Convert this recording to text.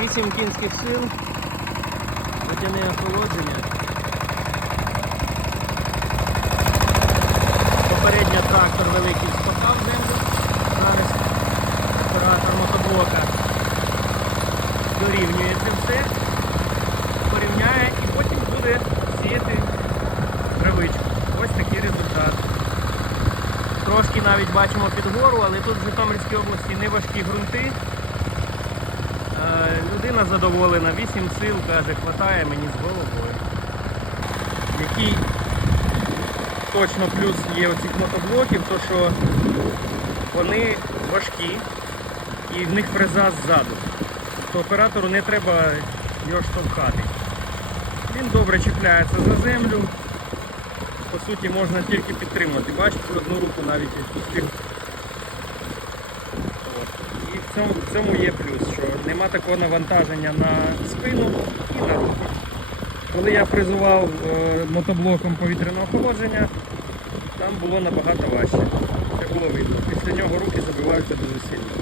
8 кінських сил, водяне охолодження. Попередньо трактор великий спахав землю. Зараз оператор мотоблока дорівнює це все, порівняє і потім буде сіяти травичку. Ось такий результат. Трошки навіть бачимо під гору, але тут в Житомирській області не важкі ґрунти. Е, задоволена, 8 сил, каже, хватає мені з головою. Який точно плюс є оцих мотоблоків, то що вони важкі і в них фреза ззаду. То оператору не треба його штовхати. Він добре чіпляється за землю. По суті можна тільки підтримати. Бачите, одну руку навіть відпустив. Цьому, в цьому є плюс, що нема такого навантаження на спину і на руки. Коли я призував е, мотоблоком повітряного охолодження, там було набагато важче. Це було видно. Після нього руки забиваються дуже сильно.